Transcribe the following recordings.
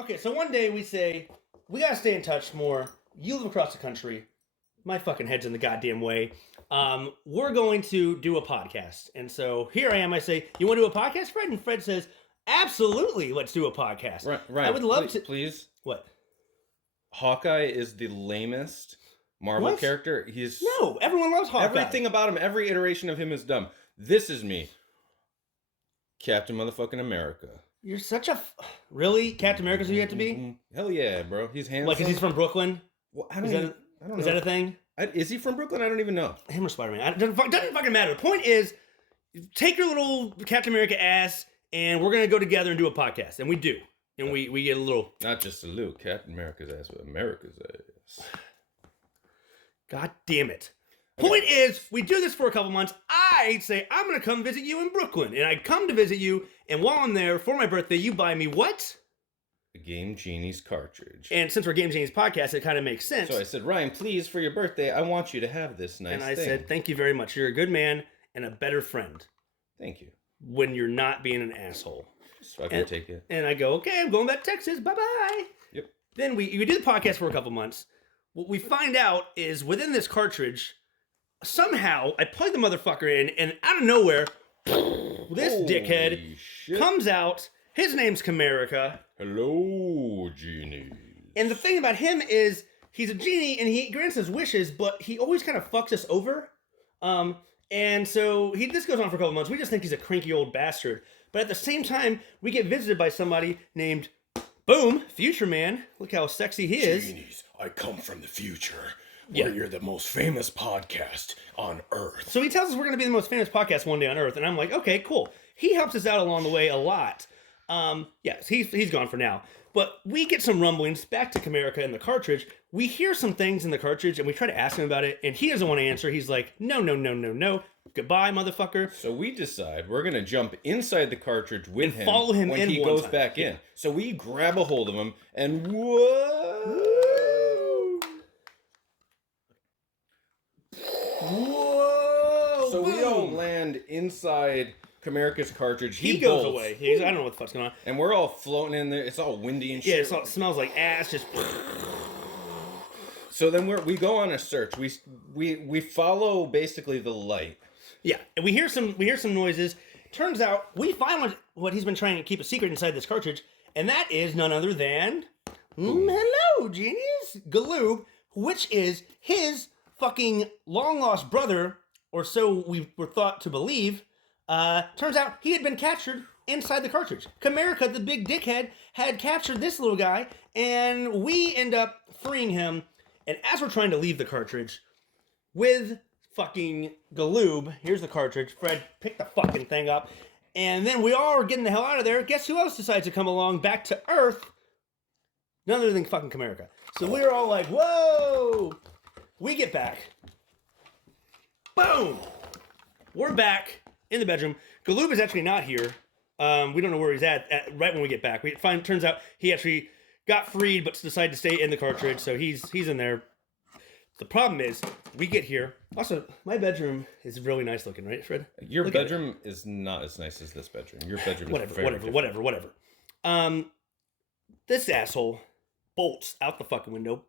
Okay, so one day we say, we gotta stay in touch more. You live across the country. My fucking head's in the goddamn way. We're going to do a podcast. And so here I am. I say, you want to do a podcast, Fred? And Fred says, absolutely, let's do a podcast. Right. I would love to. Please. What? Hawkeye is the lamest Marvel character. No, everyone loves Hawkeye. Everything about him, every iteration of him is dumb. This is me. Captain motherfucking America. You're such a... Really? Captain America's who you have to be? Hell yeah, bro. He's handsome. Like, 'cause he's from Brooklyn? Well, I don't know. Is that a thing? Is he from Brooklyn? I don't even know. Him or Spider-Man. Doesn't fucking matter. The point is, take your little Captain America ass, and we're going to go together and do a podcast. And we do. And we get a little... Not just salute Captain America's ass, but America's ass. God damn it. Point is, we do this for a couple months. I say, I'm going to come visit you in Brooklyn. And I come to visit you, and while I'm there, for my birthday, you buy me what? The Game Genies cartridge. And since we're Game Genies Podcast, it kind of makes sense. So I said, Ryan, please, for your birthday, I want you to have this nice thing. And I said, thank you very much. You're a good man and a better friend. Thank you. When you're not being an asshole. So I can take it. And I go, okay, I'm going back to Texas. Bye-bye. Yep. Then we do the podcast for a couple months. What we find out is within this cartridge, somehow I plug the motherfucker in, and out of nowhere, this dickhead comes out. His name's Comerica. Hello, Genie. And the thing about him is he's a genie, and he grants his wishes, but he always kind of fucks us over. And so this goes on for a couple months. We just think he's a cranky old bastard. But at the same time, we get visited by somebody named, boom, Future Man. Look how sexy he is. Genies, I come from the future, where you're the most famous podcast on Earth. So he tells us we're going to be the most famous podcast one day on Earth. And I'm like, okay, cool. He helps us out along the way a lot. Yes, he's gone for now. But we get some rumblings back to Comerica in the cartridge. We hear some things in the cartridge, and we try to ask him about it, and he doesn't want to answer. He's like, no. Goodbye, motherfucker. So we decide we're going to jump inside the cartridge with him. Follow him when in he one goes time. back in. So we grab a hold of him, and Whoa! So we all Boom! land inside Comerica's cartridge. He goes bolts. away. I don't know what the fuck's going on. And we're all floating in there. It's all windy and shit. Yeah, it smells like ass. Just... So then we go on a search. We follow basically the light. Yeah, and we hear some noises. Turns out we find what he's been trying to keep a secret inside this cartridge, and that is none other than hello, Genies, Galoob, which is his fucking long lost brother, or so we were thought to believe. Turns out he had been captured inside the cartridge. Comerica, the big dickhead, had captured this little guy, and we end up freeing him. And as we're trying to leave the cartridge with fucking Galoob, here's the cartridge. Fred, pick the fucking thing up. And then we all are getting the hell out of there. Guess who else decides to come along back to Earth? None other than fucking Comerica. So we're all like, whoa! We get back. Boom! We're back in the bedroom. Galoob is actually not here. We don't know where he's at right when we get back. Turns out he actually got freed, but decided to stay in the cartridge, so he's in there. The problem is, we get here. Also, my bedroom is really nice looking, right, Fred? Your bedroom is not as nice as this bedroom. Your bedroom is whatever. This asshole bolts out the fucking window.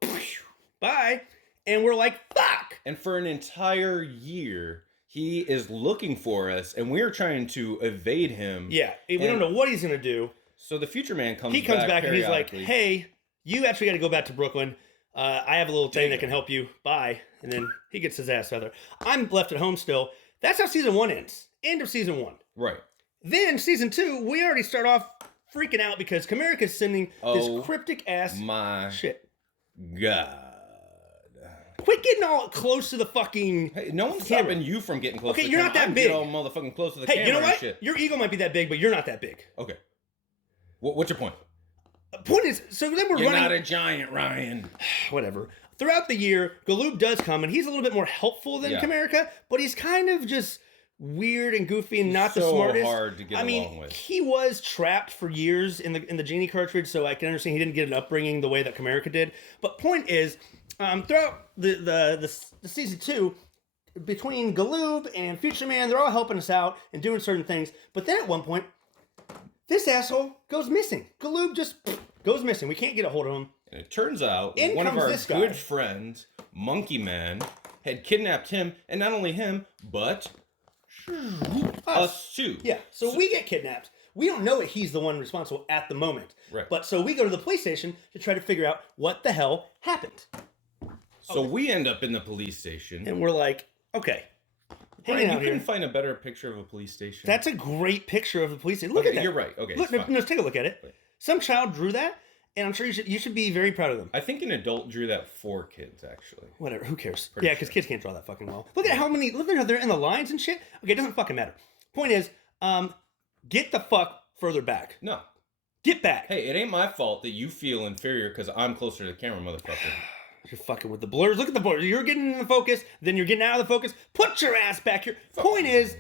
Bye. And we're like, fuck! And for an entire year, he is looking for us, and we're trying to evade him. Yeah, we don't know what he's going to do. So the Future Man comes back and he's like, hey, you actually got to go back to Brooklyn. I have a little thing that can help you. Bye. And then he gets his ass feather. I'm left at home still. That's how season 1 ends. End of season 1. Right. Then season 2, we already start off freaking out because Comerica's sending this cryptic ass shit. God. Quit getting all close to the fucking Hey, no one's stopping you from getting close to the you're camera. not that big. All motherfucking close to the camera. Hey, you know what? Shit. Your ego might be that big, but you're not that big. Okay. What's your point? Point is, so then we're You're running... not a giant, Ryan. Whatever. Throughout the year, Galoob does come, and he's a little bit more helpful than Comerica, but he's kind of just weird and goofy and not the smartest. Hard to get along with. He was trapped for years in the Genie cartridge, so I can understand he didn't get an upbringing the way that Comerica did. But point is, throughout the season 2, between Galoob and Future Man, they're all helping us out and doing certain things. But then at one point, this asshole goes missing. Galoob just goes missing. We can't get a hold of him. And it turns out In one of comes our this guy. good friends, Monkey Man, had kidnapped him, and not only him, but us too. Yeah, so we get kidnapped. We don't know that he's the one responsible at the moment. Right. But so we go to the police station to try to figure out what the hell happened. So we end up in the police station. And we're like, okay, hanging Brian, you out here. couldn't find a better picture of a police station. That's a great picture of the police station. Look Okay, at that. you're right. Okay, Look, it's fine. no, take a look at it. Right. Some child drew that, and I'm sure you should be very proud of them. I think an adult drew that for kids, actually. Whatever, who cares? Pretty Yeah, because sure. kids can't draw that fucking well. Look at how they're in the lines and shit. Okay, it doesn't fucking matter. Point is, get the fuck further back. No. Get back. Hey, it ain't my fault that you feel inferior because I'm closer to the camera, motherfucker. You're fucking with the blurs. Look at the blurs. You're getting in the focus, then you're getting out of the focus. Put your ass back here. Point is,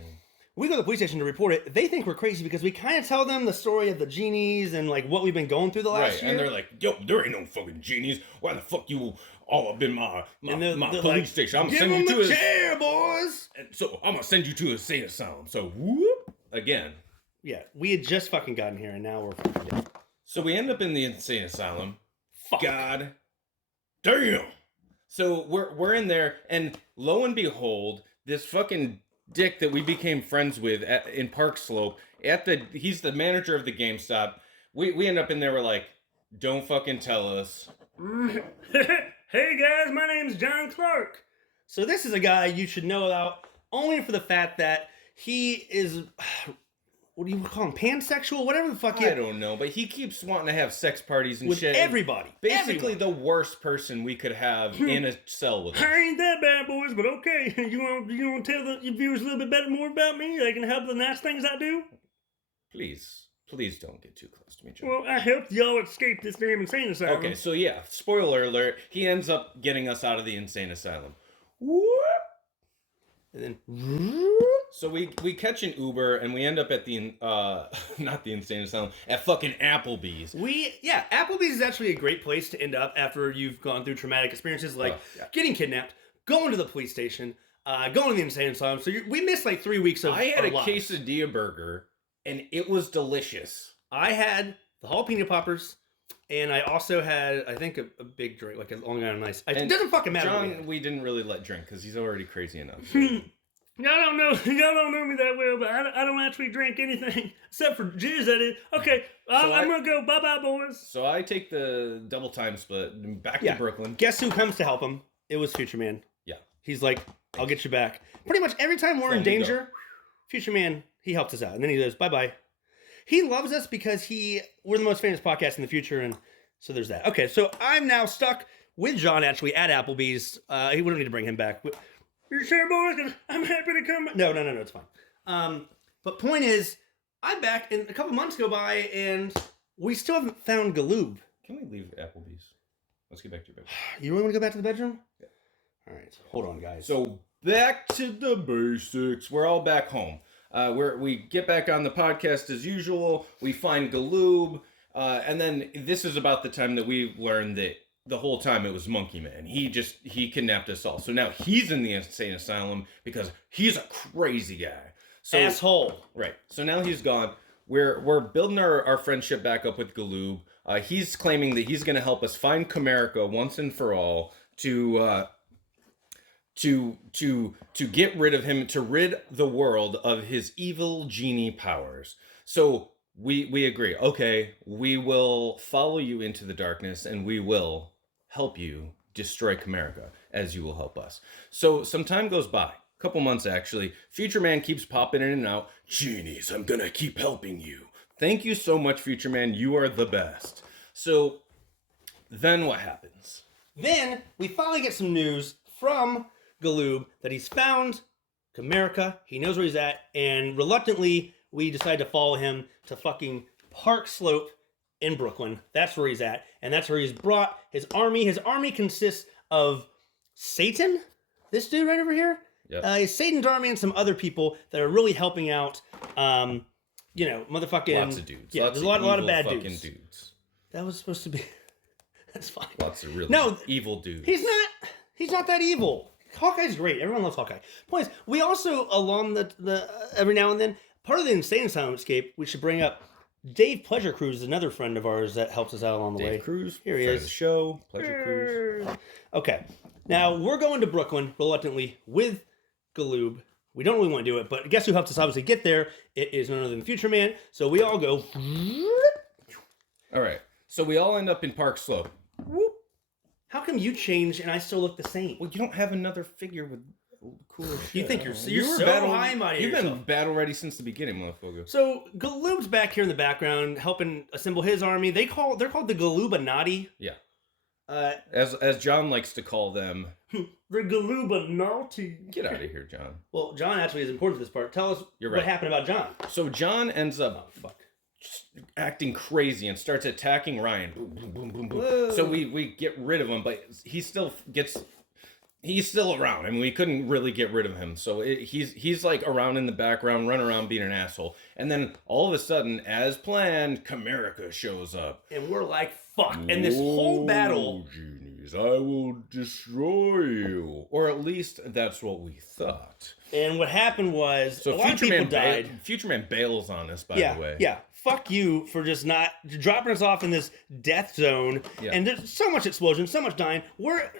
we go to the police station to report it. They think we're crazy because we kind of tell them the story of the genies and like what we've been going through the last Right, year. and they're like, yo, there ain't no fucking genies. Why the fuck you all up in my they're police like, station? I'm gonna give send them you to the a chair, boys. so I'm gonna send you to a state asylum. So whoop again. Yeah, we had just fucking gotten here, and now we're fucking dead. So we end up in the insane asylum. Fuck. God damn. So we're in there, and lo and behold, this fucking dick that we became friends with in Park Slope, he's the manager of the GameStop. We end up in there, we're like, don't fucking tell us. Hey guys, my name's John Clark. So this is a guy you should know about only for the fact that he is, what do you call him, pansexual? Whatever the fuck he I don't know, but he keeps wanting to have sex parties and with shit. everybody. Basically Everyone. the worst person we could have in a cell with us. I ain't that bad, boys, but okay. You want to tell the viewers a little bit more about me? They can help the nice things I do? Please don't get too close to me, John. Well, I helped y'all escape this damn insane asylum. Okay, so yeah, spoiler alert, he ends up getting us out of the insane asylum. Whoop. And then, So we catch an Uber and we end up at the not the insane asylum, at fucking Applebee's. Applebee's is actually a great place to end up after you've gone through traumatic experiences like getting kidnapped, going to the police station, going to the insane asylum. So we missed like 3 weeks of I had our a lives. quesadilla burger and it was delicious. I had the jalapeno poppers, and I also had, I think, a big drink, like a Long Island Ice. It doesn't fucking matter. what we John, had. we didn't really let drink because he's already crazy enough. Y'all don't know me that well, but I don't actually drink anything except for jizz. That is okay. I'm gonna go. Bye bye, boys. So I take the double time split back to Brooklyn. Guess who comes to help him? It was Future Man. Yeah. He's like, I'll get you back. Pretty much every time we're in Let me go. danger, Future Man, he helps us out, and then he goes, bye bye. He loves us because we're the most famous podcast in the future, and so there's that. Okay, so I'm now stuck with John actually at Applebee's. We don't need to bring him back. You sure, boys? I'm happy to come. No, it's fine. But point is, I'm back, and a couple months go by, and we still haven't found Galoob. Can we leave Applebee's? Let's get back to your bedroom. You really want to go back to the bedroom? Yeah. All right, hold on, guys. So back to the basics. We're all back home. We get back on the podcast as usual. We find Galoob, and then this is about the time that we learned that the whole time it was Monkey Man. He kidnapped us all. So now he's in the insane asylum because he's a crazy guy. So, asshole. Right. So now he's gone. We're building our friendship back up with Galoob. He's claiming that he's going to help us find Comerica once and for all to get rid of him, to rid the world of his evil genie powers. So we agree. Okay, we will follow you into the darkness and we will help you destroy Comerica as you will help us. So some time goes by. A couple months actually. Future Man keeps popping in and out. Genies, I'm gonna keep helping you. Thank you so much, Future Man. You are the best. So then what happens? Then we finally get some news from Galoob that he's found Comerica. He knows where he's at, and reluctantly we decide to follow him to fucking Park Slope in Brooklyn. That's where he's at, and that's where he's brought his army. His army consists of Satan, this dude right over here. Yep. Satan's army and some other people that are really helping out. Motherfucking Lots of dudes. Yeah, Lots there's a lot of evil bad fucking dudes. That was supposed to be. That's fine. Lots of really evil dudes. He's not that evil. Hawkeye's great. Everyone loves Hawkeye. Point is, we also, along the every now and then, part of the insane asylum escape, we should bring up, Dave Pleasure Cruise is another friend of ours that helps us out along the way. Dave Cruz, Here he friend is. of the show, Pleasure Cruise. Okay. Now, we're going to Brooklyn, reluctantly, with Galoob. We don't really want to do it, but guess who helped us obviously get there? It is none other than Future Man. So we all go... All right. So we all end up in Park Slope. Whoop. How come you change and I still look the same? Well, you don't have another figure with cooler shit. You think you're were so battle, high and mighty You've been yourself. battle ready since the beginning, motherfucker. So Galoob's back here in the background helping assemble his army. They're called the Galoobanati. Yeah. Uh, As John likes to call them. the Galoobanati. Get out of here, John. Well, John actually is important to this part. Tell us You're what right. happened about John. So John ends up Oh, fuck. just acting crazy and starts attacking Ryan. Boom, boom, boom, boom, boom. Whoa. So we get rid of him, but he's still around. I mean, we couldn't really get rid of him. So he's like around in the background, running around being an asshole. And then all of a sudden, as planned, Comerica shows up. And we're like, fuck. And this whole battle... Genies, I will destroy you. Or at least that's what we thought. And what happened was So a lot of people died. Future Man bails on us, by the way. Yeah. Fuck you for just not dropping us off in this death zone. Yeah. And there's so much explosion, so much dying.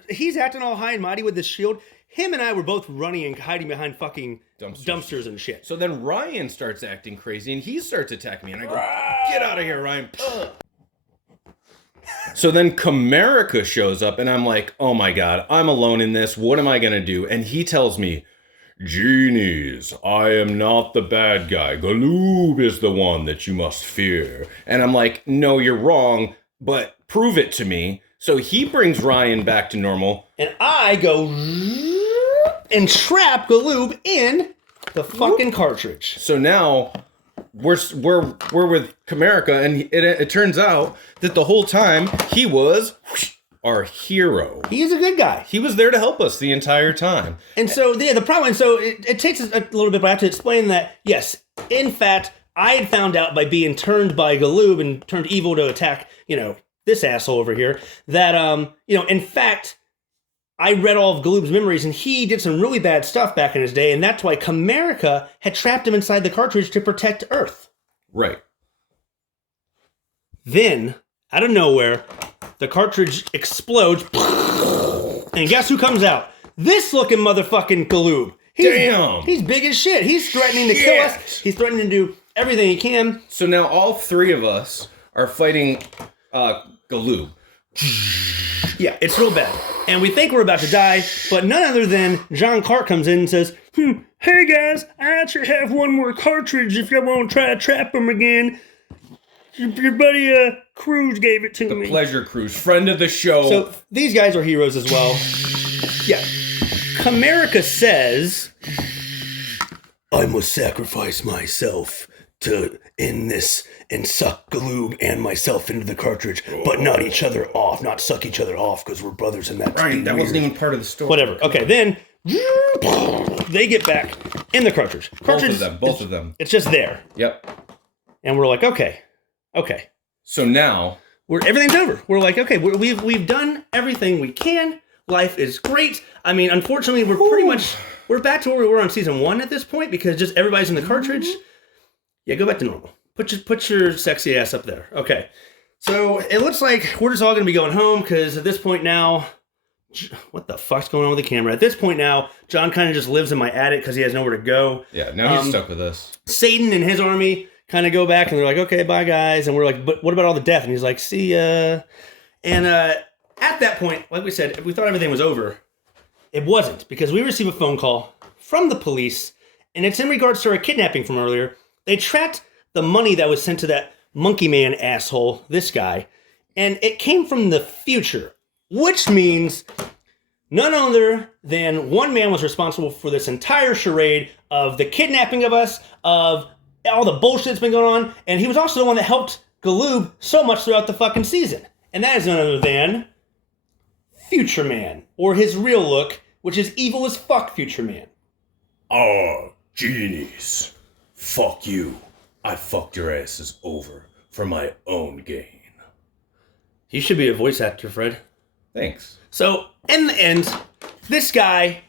He's acting all high and mighty with this shield. Him and I were both running and hiding behind fucking dumpsters and shit. So then Ryan starts acting crazy and he starts attacking me. And I go, get out of here, Ryan. So then Comerica shows up and I'm like, oh my God, I'm alone in this. What am I going to do? And he tells me, Genies, I am not the bad guy. Galoob is the one that you must fear. And I'm like, no, you're wrong, but prove it to me. So he brings Ryan back to normal. And I go and trap Galoob in the fucking cartridge. So now we're with Comerica, and it turns out that the whole time he was our hero. He's a good guy. He was there to help us the entire time. And so, yeah, the problem, so it takes us a little bit, but I have to explain that, yes, in fact, I had found out by being turned by Galoob and turned evil to attack, this asshole over here, that, in fact, I read all of Galoob's memories, and he did some really bad stuff back in his day, and that's why Comerica had trapped him inside the cartridge to protect Earth. Right. Then, out of nowhere, the cartridge explodes, and guess who comes out? This looking motherfucking Galoob. Damn! He's big as shit. He's threatening to kill us. He's threatening to do everything he can. So now all three of us are fighting Galoob. Yeah, it's real bad. And we think we're about to die, but none other than John Clark comes in and says, hey guys, I actually have one more cartridge if y'all want to try to trap him again. Your buddy Cruz gave it to me. Pleasure Cruise, friend of the show. So these guys are heroes as well. Yeah. Comerica says, I must sacrifice myself to end this and suck Galoob and myself into the cartridge, but not each other off, not suck each other off because we're brothers and that's Ryan, that weird. wasn't even part of the story. Whatever. Okay, then they get back in the cartridge. Both of them. It's just there. Yep. And we're like, okay. So now Everything's over. We're like, okay, we've done everything we can. Life is great. I mean, unfortunately, we're back to where we were on season 1 at this point because just everybody's in the cartridge. Yeah, go back to normal. Put your sexy ass up there. Okay. So it looks like we're just all going to be going home because at this point now, what the fuck's going on with the camera? At this point now, John kind of just lives in my attic because he has nowhere to go. Yeah, now he's stuck with us. Satan and his army kind of go back and they're like, okay, bye guys. And we're like, but what about all the death? And he's like, see ya. And at that point, like we said, we thought everything was over. It wasn't because we received a phone call from the police and it's in regards to our kidnapping from earlier. They tracked the money that was sent to that monkey man asshole, this guy, and it came from the future, which means none other than one man was responsible for this entire charade of the kidnapping of us, of all the bullshit that's been going on, and he was also the one that helped Galoob so much throughout the fucking season. And that is none other than Future Man, or his real look, which is evil as fuck Future Man. Oh, Genies. Fuck you. I fucked your asses over for my own gain. You should be a voice actor, Fred. Thanks. So, in the end, this guy,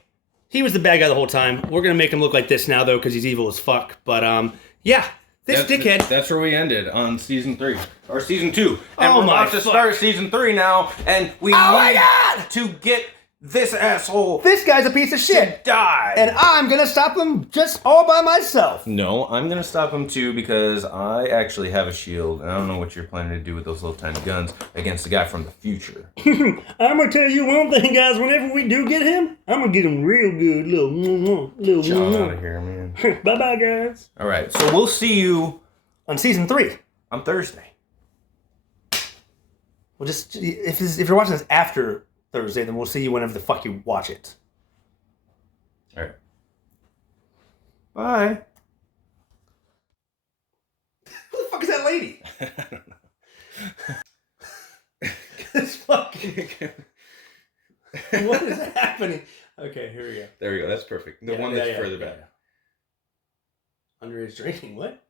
he was the bad guy the whole time. We're going to make him look like this now, though, because he's evil as fuck. But, yeah, dickhead. That's where we ended on season 3 or season 2, and Oh we're my about to fuck. start season 3 now, and we my need God! to get this asshole This guy's a piece of shit. die. And I'm gonna stop him just all by myself. No, I'm gonna stop him too because I actually have a shield, and I don't know what you're planning to do with those little tiny guns against the guy from the future. I'm gonna tell you one thing, guys. Whenever we do get him, I'm gonna get him real good. Little John out of here, man. Bye bye, guys. All right, so we'll see you On season 3. on Thursday. Well, just if you're watching this after Thursday, then we'll see you whenever the fuck you watch it. All right. Bye. Who the fuck is that lady? This fucking. What is happening? Okay, here we go. There we go. That's perfect. The one that's further back. Underage drinking. What?